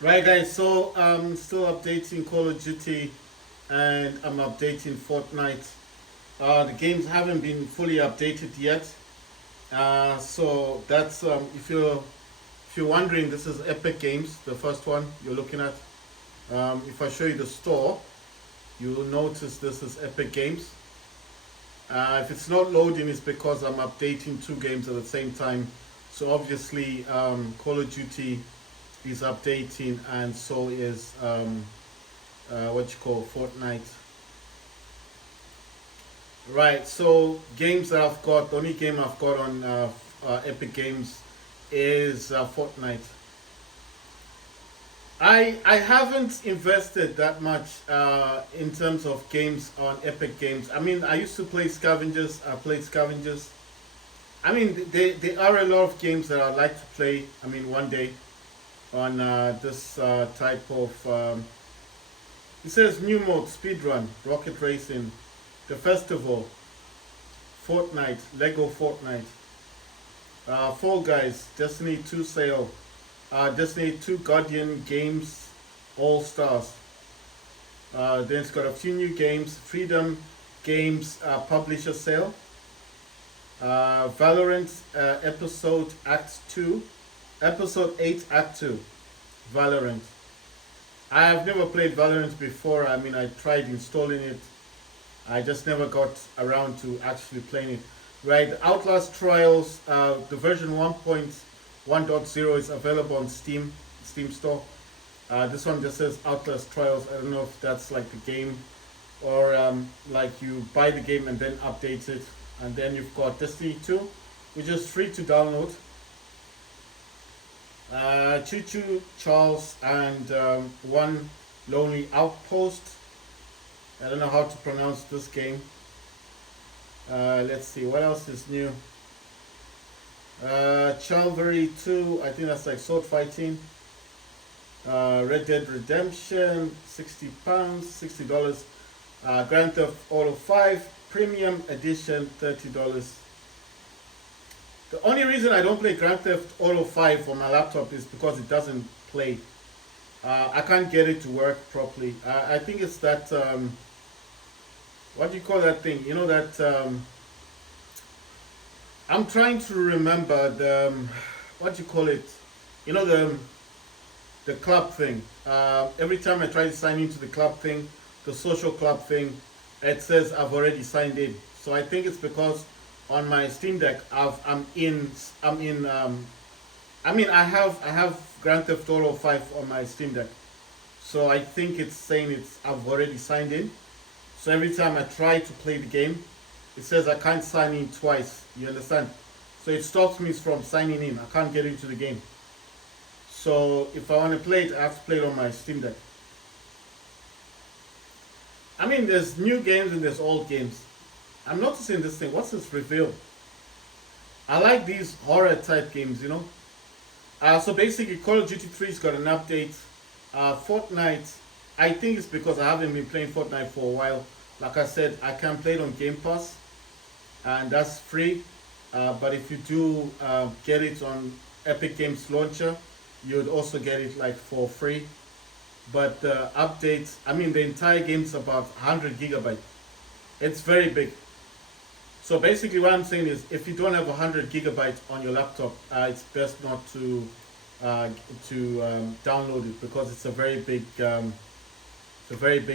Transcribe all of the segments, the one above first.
Right, guys. So I'm still updating Call of Duty, and I'm updating Fortnite. The games haven't been fully updated yet. So that's if you're wondering, this is Epic Games, the first one you're looking at. If I show you the store, you'll notice this is Epic Games. If it's not loading, it's because I'm updating two games at the same time. So obviously, Call of Duty is updating, and so is what you call Fortnite. Right. So games that I've got, the only game I've got on Epic Games is Fortnite. I haven't invested that much in terms of games on Epic Games. I mean, I used to play Scavengers. I played Scavengers. I mean, there are a lot of games that I'd like to play. I mean, one day on this type of. It says new mode, speedrun, rocket racing, the festival, Fortnite, Lego Fortnite, Fall Guys, Destiny 2 sale, Destiny 2 Guardian Games All Stars. Then it's got a few new games, Freedom Games Publisher sale, Valorant Episode Act 2, Episode 8 Act 2, Valorant. I have never played Valorant before. I mean, I tried installing it. I just never got around to actually playing it. Right, Outlast Trials, the version 1.1.0 is available on Steam Store. This one just says Outlast Trials. I don't know if that's like the game or like you buy the game and then update it. And then you've got Destiny 2, which is free to download. Choo Choo Charles and One Lonely Outpost. I don't know how to pronounce this game. Let's see, what else is new? Chivalry 2, I think that's like sword fighting. Red Dead Redemption, £60, $60. Grand Theft Auto 5, Premium Edition, $30. The only reason I don't play Grand Theft Auto 5 on my laptop is because it doesn't play. I can't get it to work properly. I think it's that, what do you call that thing? You know that, I'm trying to remember the, what do you call it? You know, the club thing. Every time I try to sign into the club thing, the social club thing, it says I've already signed in. So I think it's because on my Steam Deck, I'm in. I mean, I have Grand Theft Auto 5 on my Steam Deck, so I think it's saying I've already signed in. So every time I try to play the game, it says I can't sign in twice. You understand? So it stops me from signing in. I can't get into the game. So if I want to play it, I have to play it on my Steam Deck. I mean, there's new games and there's old games. I'm noticing this thing. What's this reveal? I like these horror type games, you know. So basically, Call of Duty 3's got an update. Fortnite, I think it's because I haven't been playing Fortnite for a while. Like I said, I can play it on Game Pass, and that's free. But if you do get it on Epic Games Launcher, you'd also get it like for free. But the updates, I mean, the entire game's about 100 gigabyte. It's very big. So basically, what I'm saying is, if you don't have 100 gigabytes on your laptop, it's best not uh, to download it because it's a very big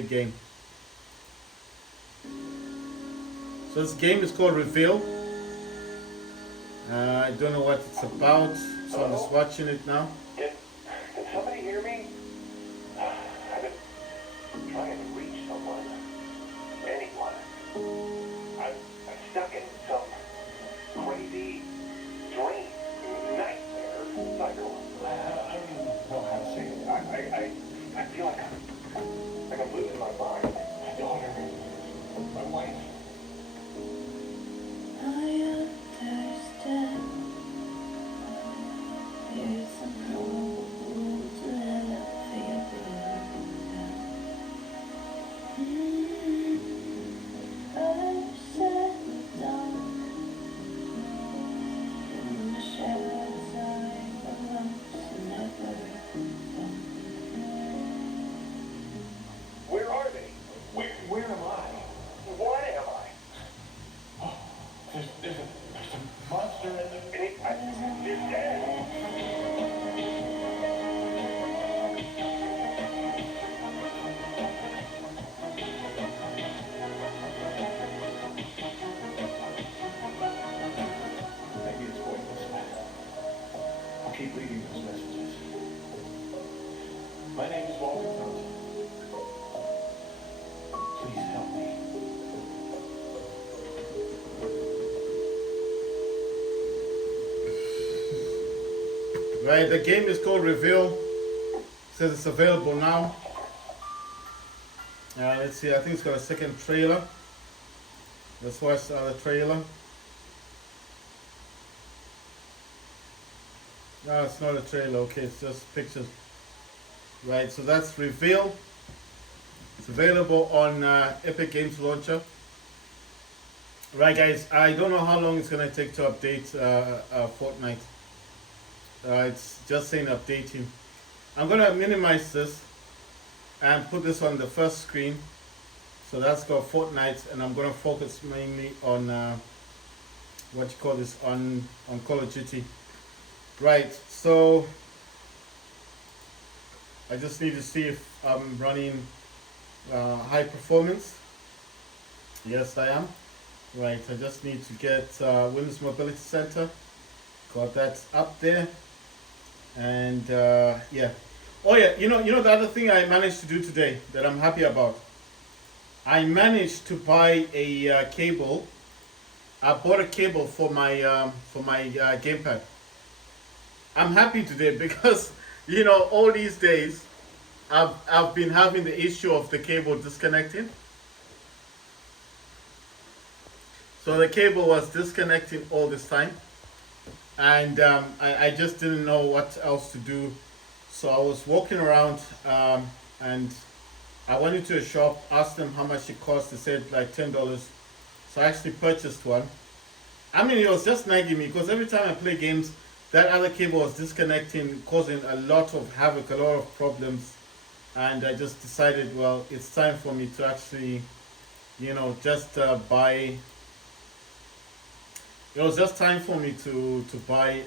game. So this game is called Reveal. I don't know what it's about, so I'm just watching it now. Can somebody hear me? I've been trying to reach someone. Anyone. I'm stuck in some crazy dream, nightmare cycle. I don't even know how to say it. I feel like I'm losing my mind. My daughter, my wife. I understand. There's a road to elevate I've settled down in the shadows I once never found. keep reading those messages. My name is Walter Fountain. Please help me. Right, the game is called Reveal. Says it's available now. Let's see, I think it's got a second trailer. Let's watch the other trailer. No, it's not a trailer, okay, it's just pictures. Right, so that's Reveal. It's available on Epic Games Launcher. Right, guys, I don't know how long it's going to take to update Fortnite. It's just saying updating. I'm going to minimize this and put this on the first screen. So that's got Fortnite, and I'm going to focus mainly on what you call this, on Call of Duty. Right, so I just need to see if I'm running high performance. Yes, I am. Right, I just need to get Windows Mobility Center. Got that up there. And yeah. Oh yeah, you know the other thing I managed to do today that I'm happy about. I managed to buy a cable. I bought a cable for my gamepad. I'm happy today because all these days I've been having the issue of the cable disconnecting. So the cable was disconnecting all this time, and I just didn't know what else to do. So I was walking around, and I went into a shop, asked them how much it cost. They said like $10. So I actually purchased one. I mean, it was just nagging me because every time I play games, that other cable was disconnecting, causing a lot of havoc, a lot of problems. And I just decided, well, it's time for me to actually, just buy. It was just time for me to buy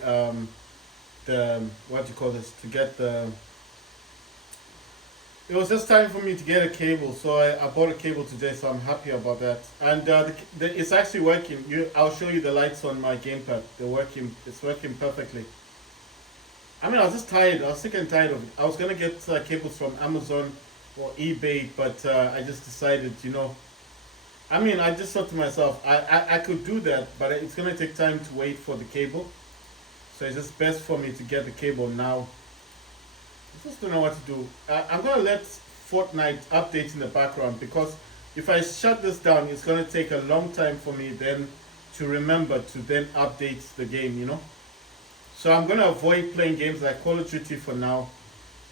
the, what do you call this, to get the. It was just time for me to get a cable, so I bought a cable today, so I'm happy about that. And it's actually working. I'll show you the lights on my gamepad. They're working. It's working perfectly. I mean, I was just tired. I was sick and tired of it. I was gonna get cables from Amazon or eBay, but I just decided, I mean, I just thought to myself, I could do that, but it's gonna take time to wait for the cable. So it's just best for me to get the cable now. I just don't know what to do. I'm gonna let Fortnite update in the background, because if I shut this down, it's gonna take a long time for me then to remember to then update the game, So I'm gonna avoid playing games like Call of Duty for now.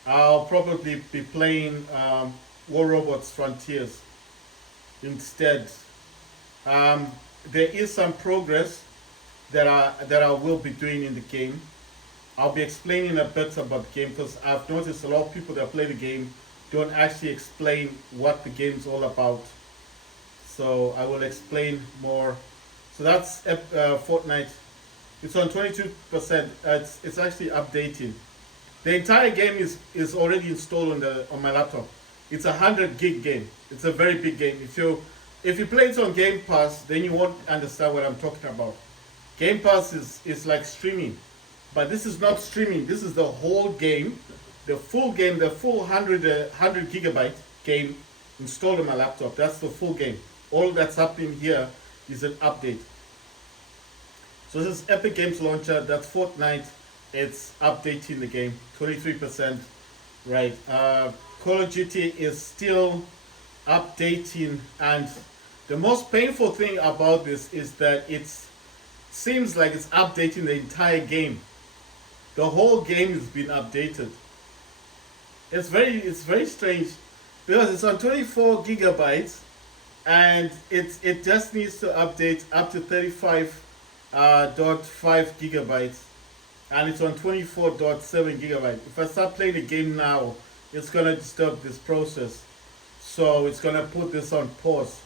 I'll probably be playing War Robots Frontiers instead. There is some progress that I will be doing in the game. I'll be explaining a bit about the game, because I've noticed a lot of people that play the game don't actually explain what the game's all about. So I will explain more. So that's Fortnite. It's on 22%. It's actually updating. The entire game is already installed on my laptop. It's a 100 gig game. It's a very big game. If you play it on Game Pass, then you won't understand what I'm talking about. Game Pass is like streaming. But this is not streaming. This is the whole game, the full game, the full 100 gigabyte game installed on my laptop. That's the full game. All that's happening here is an update. So this is Epic Games Launcher. That's Fortnite. It's updating the game, 23%. Right. Call of Duty is still updating, and the most painful thing about this is that it seems like it's updating the entire game. The whole game has been updated. It's very strange, because it's on 24 gigabytes, and it just needs to update up to 35.5 gigabytes, and it's on 24.7 gigabytes. If I start playing the game now, it's gonna disturb this process, so it's gonna put this on pause.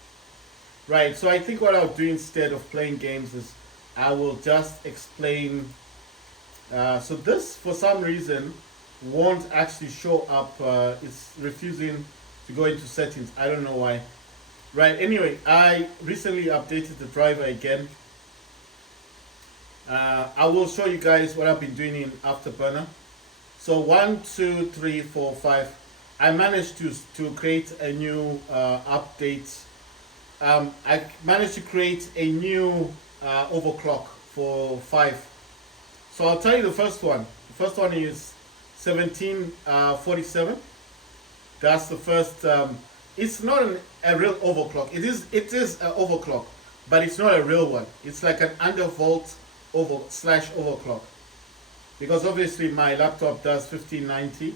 Right. So I think what I'll do instead of playing games is I will just explain. So this, for some reason, won't actually show up. It's refusing to go into settings. I don't know why. Right, anyway, I recently updated the driver again. I will show you guys what I've been doing in Afterburner. So 1, 2, 3, 4, 5. I managed to create a new update. I managed to create a new overclock for 5. So I'll tell you the first one. The first one is 1747. That's the first. It's not a real overclock. It is an overclock, but it's not a real one. It's like an undervolt overclock, because obviously my laptop does 1590.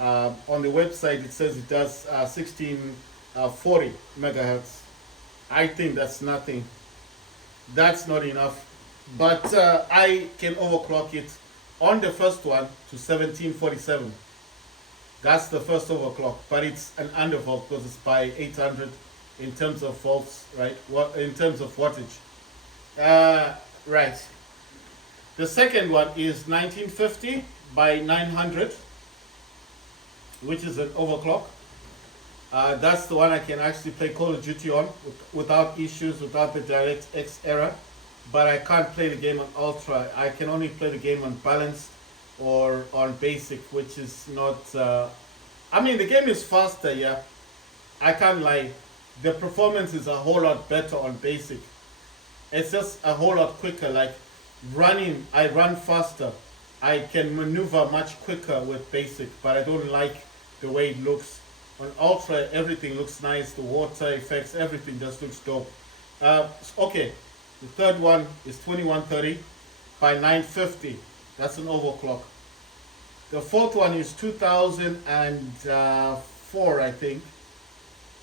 On the website it says it does 1640 megahertz. I think that's nothing. That's not enough. But I can overclock it on the first one to 1747. That's the first overclock, but it's an undervolt because it's by 800 in terms of volts, right? What in terms of wattage? Right. The second one is 1950 by 900, which is an overclock. That's the one I can actually play Call of Duty on without issues, without the DirectX error. But I can't play the game on Ultra. I can only play the game on Balanced or on Basic, which is not. I mean, the game is faster, yeah. I can't lie. The performance is a whole lot better on Basic. It's just a whole lot quicker. Like running, I run faster. I can maneuver much quicker with Basic, but I don't like the way it looks. On Ultra, everything looks nice. The water effects, everything just looks dope. Okay, the third one is 2130 by 950. That's an overclock. The fourth one is 2004, I think.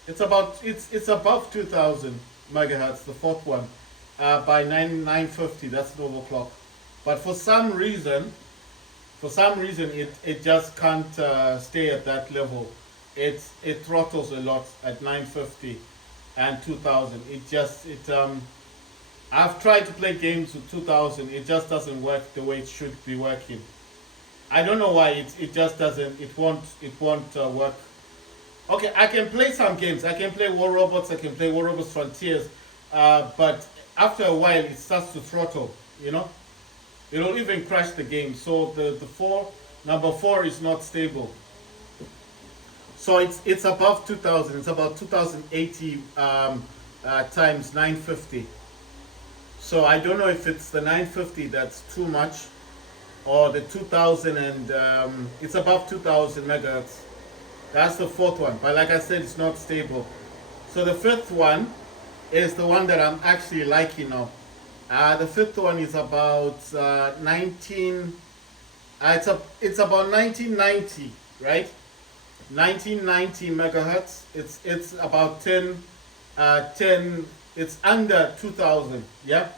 It's above 2000 megahertz. The fourth one by 950. That's an overclock. But for some reason it just can't stay at that level. It throttles a lot at 950 and 2000. I've tried to play games with 2000. It just doesn't work the way it should be working. I don't know why it just doesn't. It won't work. Okay, I can play some games. I can play War Robots. I can play War Robots Frontiers. But after a while, it starts to throttle. You know, it'll even crash the game. So number four is not stable. So it's above 2000. It's about 2080 times 950. So I don't know if it's the 950 that's too much, or the 2000 and it's above 2000 megahertz. That's the fourth one. But like I said, it's not stable. So the fifth one is the one that I'm actually liking now. The fifth one is about 19. It's about 1990, right? 1990 megahertz. It's about 10. It's under 2000. Yeah,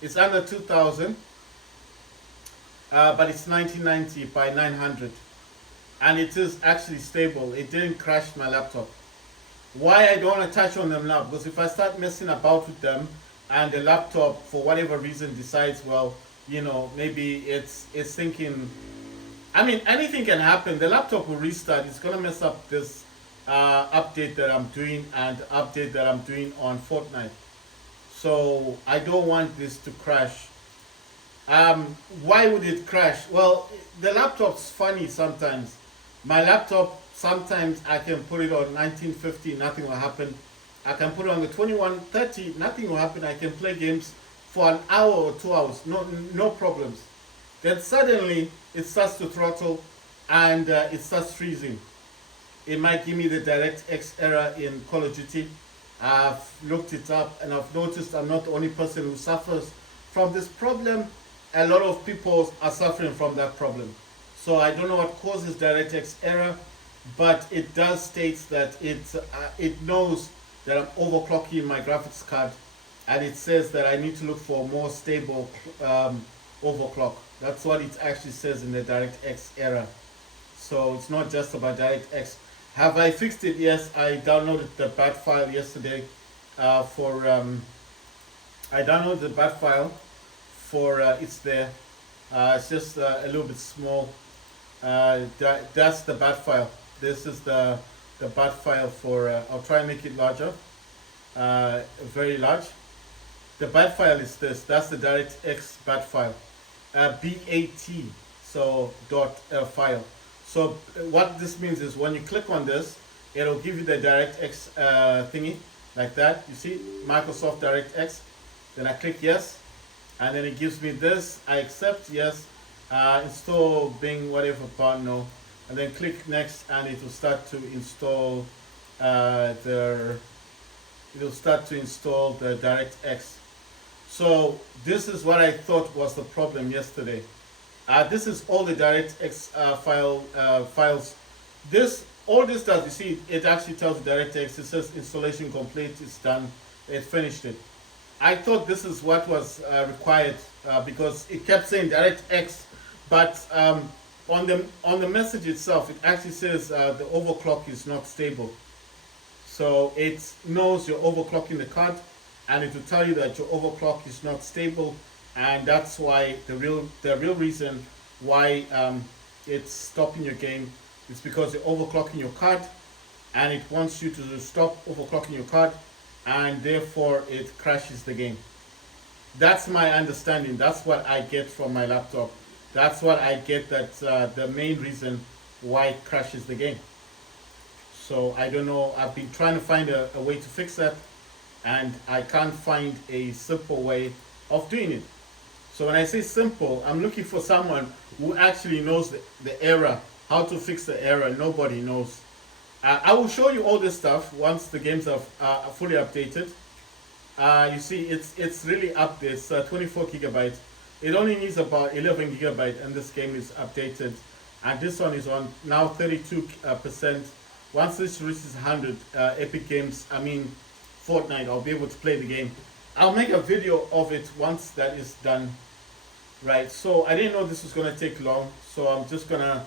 it's under 2000. But it's 1990 by 900, and it is actually stable. It didn't crash my laptop. Why I don't want to touch on them now? Because if I start messing about with them, and the laptop for whatever reason decides, well, maybe it's thinking. I mean, anything can happen. The laptop will restart. It's gonna mess up this update that I'm doing and update that I'm doing on Fortnite. So I don't want this to crash. Why would it crash? Well, the laptop's funny sometimes. My laptop, sometimes I can put it on 1950, nothing will happen. I can put it on the 2130, nothing will happen. I can play games for an hour or 2 hours, no problems. Then suddenly it starts to throttle and it starts freezing. It might give me the DirectX error in Call of Duty. I've looked it up and I've noticed I'm not the only person who suffers from this problem. A lot of people are suffering from that problem. So I don't know what causes DirectX error, but it does state that it knows that I'm overclocking my graphics card, and it says that I need to look for a more stable overclock. That's what it actually says in the DirectX error. So it's not just about DirectX. Have I fixed it? Yes, I downloaded the bat file yesterday. I downloaded the bat file for it's there. It's just a little bit small. That's the bat file. This is the bat file for. I'll try and make it larger, very large. The bat file is this. That's the DirectX bat file. BAT, so dot file. So what this means is when you click on this, it'll give you the DirectX thingy like that. You see Microsoft DirectX. Then I click yes, and then it gives me this. I accept yes. Install Bing whatever part no, and then click next, and it will start to install it'll start to install the DirectX. So this is what I thought was the problem yesterday. This is all the DirectX files. All this does, you see, it actually tells DirectX. It says installation complete. It's done. It finished it. I thought this is what was required because it kept saying DirectX, but on the message itself, it actually says the overclock is not stable. So it knows you're overclocking the card, and it will tell you that your overclock is not stable, and that's why the real reason why it's stopping your game is because you're overclocking your card, and it wants you to stop overclocking your card, and therefore it crashes the game. That's my understanding. That's what I get from my laptop. That's what I get, that the main reason why it crashes the game. So I don't know. I've been trying to find a way to fix that, and I can't find a simple way of doing it. So when I say simple, I'm looking for someone who actually knows the error, how to fix the error. Nobody knows. I will show you all this stuff once the games are fully updated. You see, it's really up there. It's 24 gigabytes. It only needs about 11 gigabytes, and this game is updated. And this one is on now 32%. Once this reaches 100, Epic Games, Fortnite, I'll be able to play the game. I'll make a video of it once that is done. Right, so I didn't know this was going to take long, so I'm just going to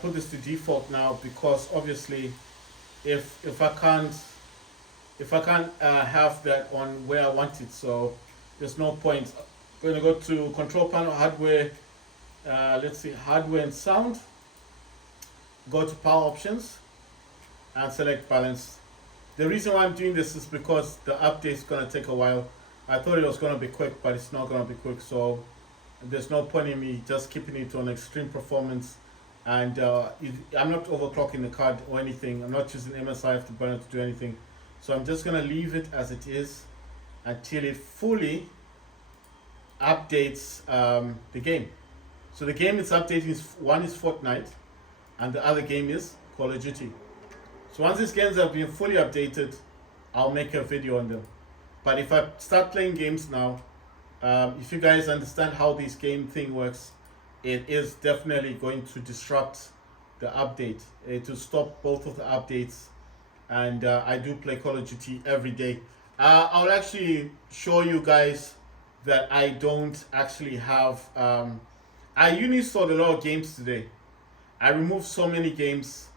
put this to default now, because obviously if I can't have that on where I want it, so there's no point. I'm going to go to control panel, hardware, let's see, hardware and sound, go to power options and select balance. The reason why I'm doing this is because the update is going to take a while. I thought it was going to be quick, but it's not going to be quick, so there's no point in me just keeping it on extreme performance. And I'm not overclocking the card or anything. I'm not using MSI to burn it to do anything. So I'm just going to leave it as it is until it fully updates the game. So the game it's updating is, one is Fortnite and the other game is Call of Duty. So once these games have been fully updated, I'll make a video on them. But if I start playing games now, if you guys understand how this game thing works, it is definitely going to disrupt the update. It will stop both of the updates. And I do play Call of Duty every day. I'll actually show you guys that I don't actually have... I uninstalled a lot of games today. I removed so many games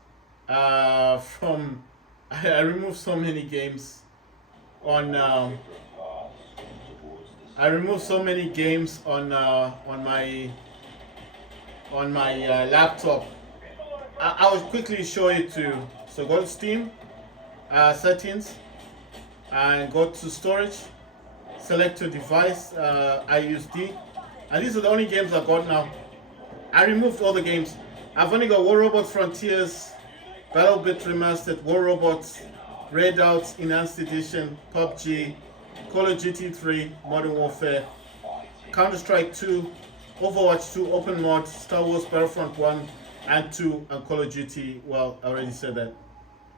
from... I removed so many games on... I removed so many games on my laptop. I will quickly show it to you. So go to Steam, settings, and go to storage. Select your device. I use D, and these are the only games I got now. I removed all the games. I've only got War Robots Frontiers, BattleBit Remastered, War Robots, Redout Enhanced Edition, PUBG, Call of Duty 3, Modern Warfare, Counter-Strike 2, Overwatch 2, Open Mod, Star Wars Battlefront 1 and 2, and Call of Duty, well, I already said that.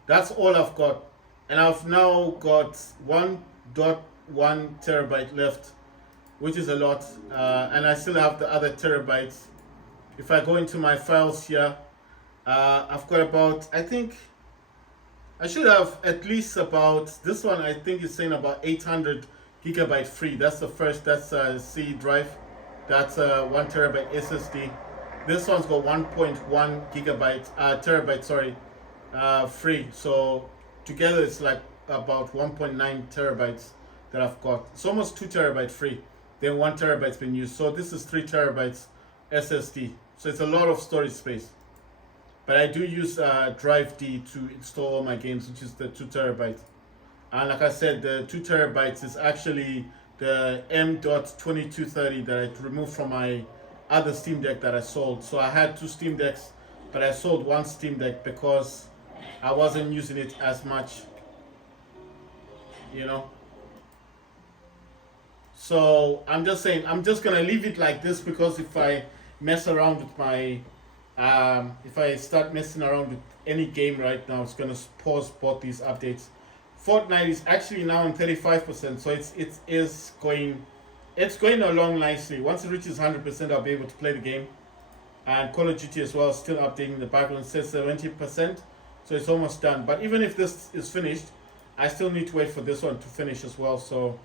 That's all I've got. And I've now got 1.1 terabyte left, which is a lot. And I still have the other terabytes. If I go into my files here, I've got about, I think, I should have at least about, this one I think is saying about 800 gigabyte free. That's the first, that's a C drive. That's a 1 terabyte SSD. This one's got 1.1 gigabyte, terabyte, sorry, free. So together it's like about 1.9 terabytes that I've got. It's almost 2 terabyte free. Then 1 terabyte's been used. So this is 3 terabytes SSD. So it's a lot of storage space. But I do use Drive D to install all my games, which is the 2 terabytes. And like I said, the 2 terabytes is actually the M.2230 that I removed from my other Steam Deck that I sold. So I had two Steam Decks, but I sold one Steam Deck because I wasn't using it as much, you know. So I'm just saying, I'm just gonna leave it like this because if I mess around with my, if I start messing around with any game right now, it's gonna pause both these updates. Fortnite is actually now on 35%, so it's going along nicely. Once it reaches 100%, I'll be able to play the game. And Call of Duty as well, still updating the background, says 70%, so it's almost done. But even if this is finished, I still need to wait for this one to finish as well. So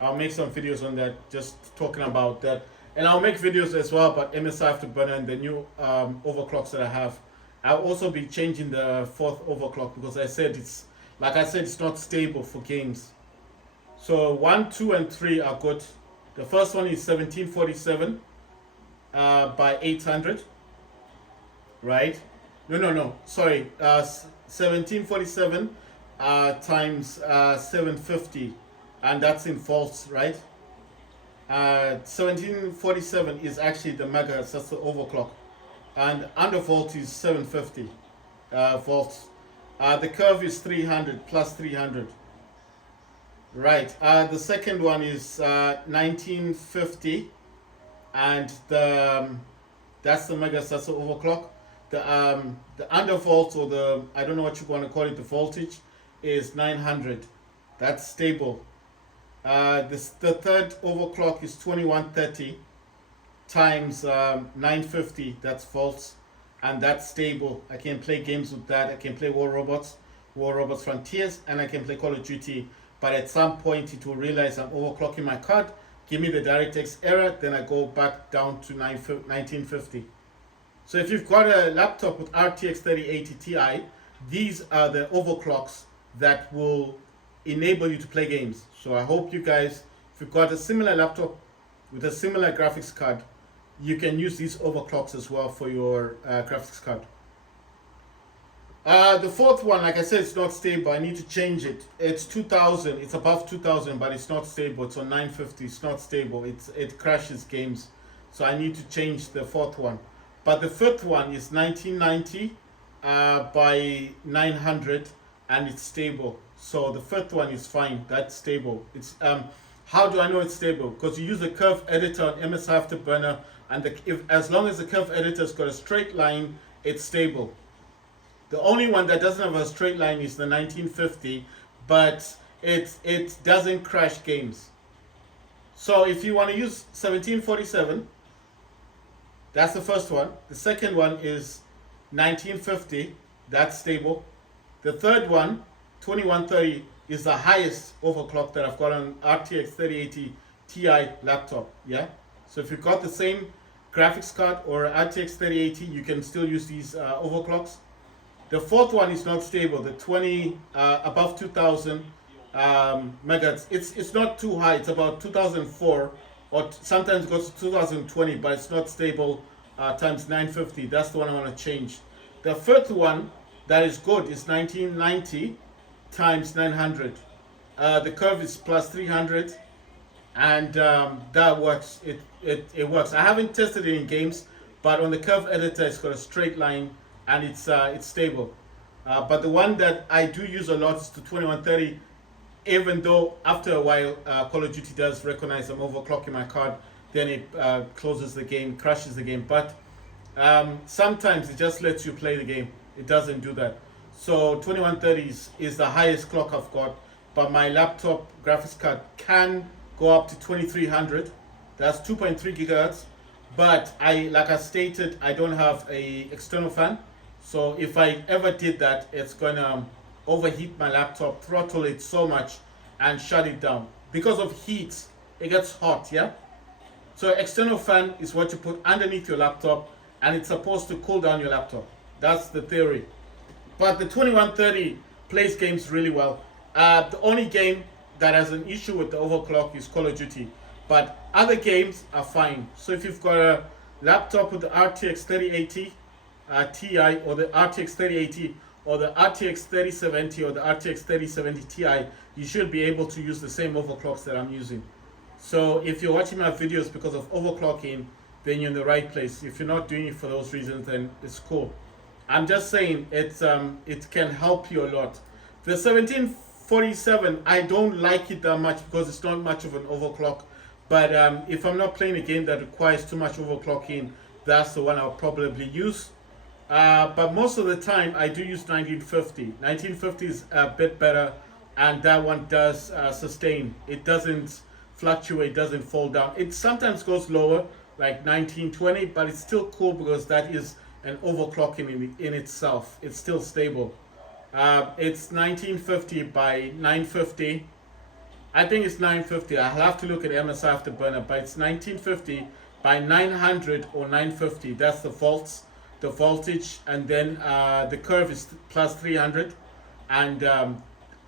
I'll make some videos on that, just talking about that. And I'll make videos as well about MSI Afterburner and the new overclocks that I have. I'll also be changing the fourth overclock because like I said, it's not stable for games. So 1, 2, and 3 are good. The first one is 1747 by 800, right? No. Sorry, 1747 times 750, and that's in volts, right? 1747 is actually the megahertz, that's the overclock, and under volt is 750 volts. The curve is 300 plus 300. Right. The second one is 1950, and that's the megahertz, that's the overclock. The undervolt, or the, I don't know what you want to call it, the voltage is 900. That's stable. The third overclock is 2130 times 950. That's volts, and that's stable. I can play games with that. I can play War Robots Frontiers, and I can play Call of Duty. But at some point it will realize I'm overclocking my card, give me the DirectX error, then I go back down to 1950. So if you've got a laptop with RTX 3080 Ti, these are the overclocks that will enable you to play games. So I hope you guys, if you've got a similar laptop with a similar graphics card, you can use these overclocks as well for your graphics card. The fourth one, like I said, it's not stable. I need to change it. It's 2000. It's above 2000, but it's not stable. It's on 950. It's not stable. It crashes games. So I need to change the fourth one. But the fifth one is 1990 by 900, and it's stable. So the fifth one is fine. That's stable. It's how do I know it's stable? Because you use the curve editor on MSI Afterburner, and as long as the curve editor's got a straight line, it's stable. The only one that doesn't have a straight line is the 1950, but it doesn't crash games. So if you want to use 1747, that's the first one. The second one is 1950, that's stable. The third one, 2130, is the highest overclock that I've got on RTX 3080 Ti laptop. Yeah. So if you've got the same graphics card or RTX 3080, you can still use these overclocks. The fourth one is not stable. The 20 above 2000 megahertz. It's not too high. It's about 2004, or sometimes it goes to 2020, but it's not stable. Times 950. That's the one I want to change. The fifth one that is good is 1990 times 900. The curve is plus 300, and that works. It works. I haven't tested it in games, but on the curve editor, it's got a straight line, and it's stable. But the one that I do use a lot is the 2130, even though after a while Call of Duty does recognize I'm overclocking my card, then it closes the game, crashes the game. But sometimes it just lets you play the game. It doesn't do that. So 2130 is the highest clock I've got, but my laptop graphics card can go up to 2300. That's 2.3 gigahertz. But like I stated, I don't have a external fan. So if I ever did that, it's gonna overheat my laptop, throttle it so much, and shut it down. Because of heat, it gets hot, yeah? So external fan is what you put underneath your laptop, and it's supposed to cool down your laptop. That's the theory. But the 2130 plays games really well. The only game that has an issue with the overclock is Call of Duty. But other games are fine. So if you've got a laptop with the RTX 3080 Ti, or the RTX 3080, or the RTX 3070, or the RTX 3070 Ti, you should be able to use the same overclocks that I'm using. So if you're watching my videos because of overclocking, then you're in the right place. If you're not doing it for those reasons, then it's cool. I'm just saying it can help you a lot. The 1747, I don't like it that much because it's not much of an overclock. But if I'm not playing a game that requires too much overclocking, that's the one I'll probably use. But most of the time, I do use 1950. 1950 is a bit better, and that one does sustain. It doesn't fluctuate, doesn't fall down. It sometimes goes lower, like 1920, but it's still cool because that is an overclocking in itself. It's still stable. It's 1950 by 950. I think it's 950. I'll have to look at MSI Afterburner, but it's 1950 by 900 or 950. That's the voltage, and then the curve is plus 300. And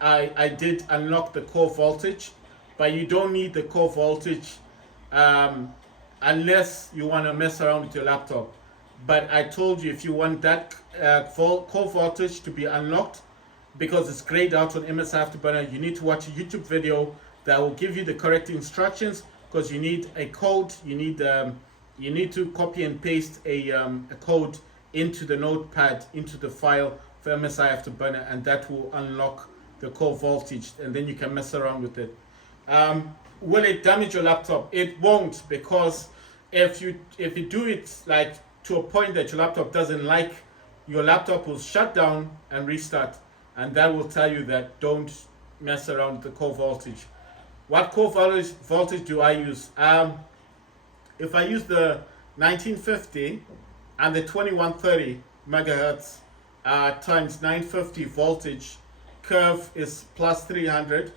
I did unlock the core voltage, but you don't need the core voltage unless you want to mess around with your laptop. But I told you, if you want that core voltage to be unlocked, because it's grayed out on MSI Afterburner, you need to watch a YouTube video that will give you the correct instructions, because you need a code. You need to copy and paste a code into the notepad, into the file for MSI Afterburner, and that will unlock the core voltage, and then you can mess around with it. Will it damage your laptop? It won't, because if you do it like to a point that your laptop doesn't like, your laptop will shut down and restart, and that will tell you that don't mess around with the core voltage. What core voltage do I use? If I use the 1950 and the 2130 megahertz times 950 voltage, curve is plus 300.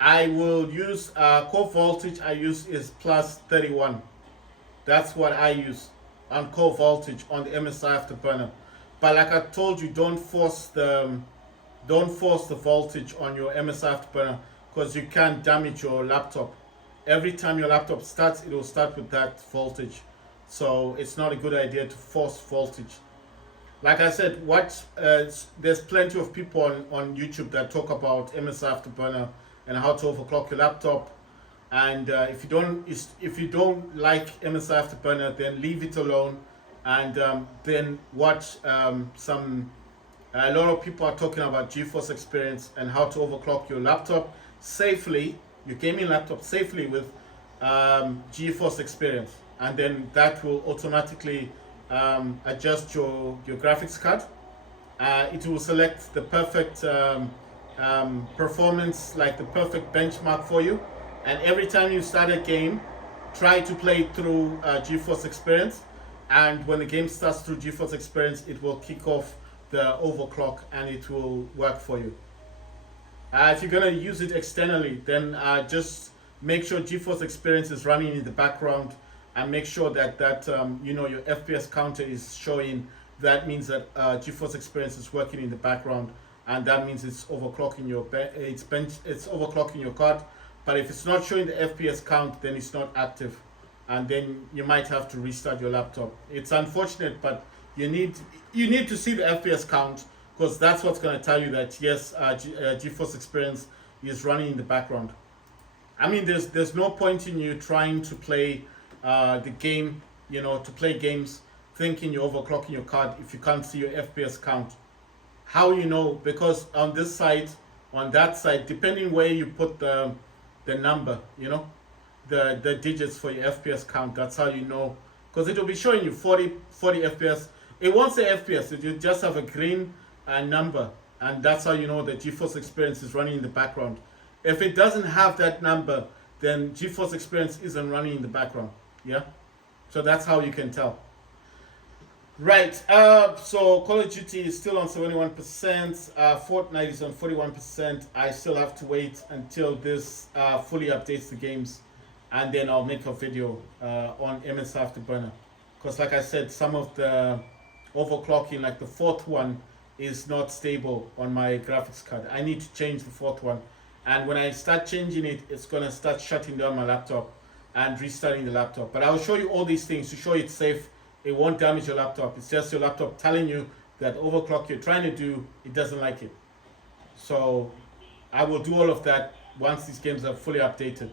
I will use core voltage I use is plus 31. That's what I use on core voltage on the MSI Afterburner. But like I told you, don't force the voltage on your MSI Afterburner, because you can damage your laptop. Every time your laptop starts, it will start with that voltage. So it's not a good idea to force voltage. Like I said, there's plenty of people on YouTube that talk about MSI Afterburner and how to overclock your laptop. And if you don't like MSI Afterburner, then leave it alone, and then watch a lot of people are talking about GeForce Experience and how to overclock your laptop safely, your gaming laptop safely with GeForce Experience, and then that will automatically adjust your graphics card. It will select the perfect performance, like the perfect benchmark for you. And every time you start a game, try to play it through GeForce Experience. And when the game starts through GeForce Experience, it will kick off the overclock and it will work for you. If you're going to use it externally, then just make sure GeForce Experience is running in the background, and make sure that your FPS counter is showing. That means that GeForce Experience is working in the background, and that means it's overclocking it's overclocking your card. But if it's not showing the FPS count, then it's not active, and then you might have to restart your laptop. It's unfortunate, but you need to see the FPS count, because that's what's going to tell you that yes, GeForce Experience is running in the background. I mean, there's no point in you trying to play the game, to play games thinking you're overclocking your card if you can't see your FPS count. How you know? Because on this side, on that side, depending where you put the number, the digits for your FPS count, that's how you know. Because it will be showing you 40 FPS. It won't say FPS, it will just have a green number, and that's how you know that GeForce Experience is running in the background. If it doesn't have that number, then GeForce Experience isn't running in the background. Yeah, so that's how you can tell. Right, so Call of Duty is still on 71%, Fortnite is on 41%. I still have to wait until this fully updates the games, and then I'll make a video on MSI Afterburner. Because like I said, some of the overclocking, like the fourth one, is not stable on my graphics card. I need to change the fourth one. And when I start changing it, it's going to start shutting down my laptop and restarting the laptop. But I'll show you all these things to show it's safe. It won't damage your laptop. It's just your laptop telling you that overclock you're trying to do, it doesn't like it. So I will do all of that once these games are fully updated.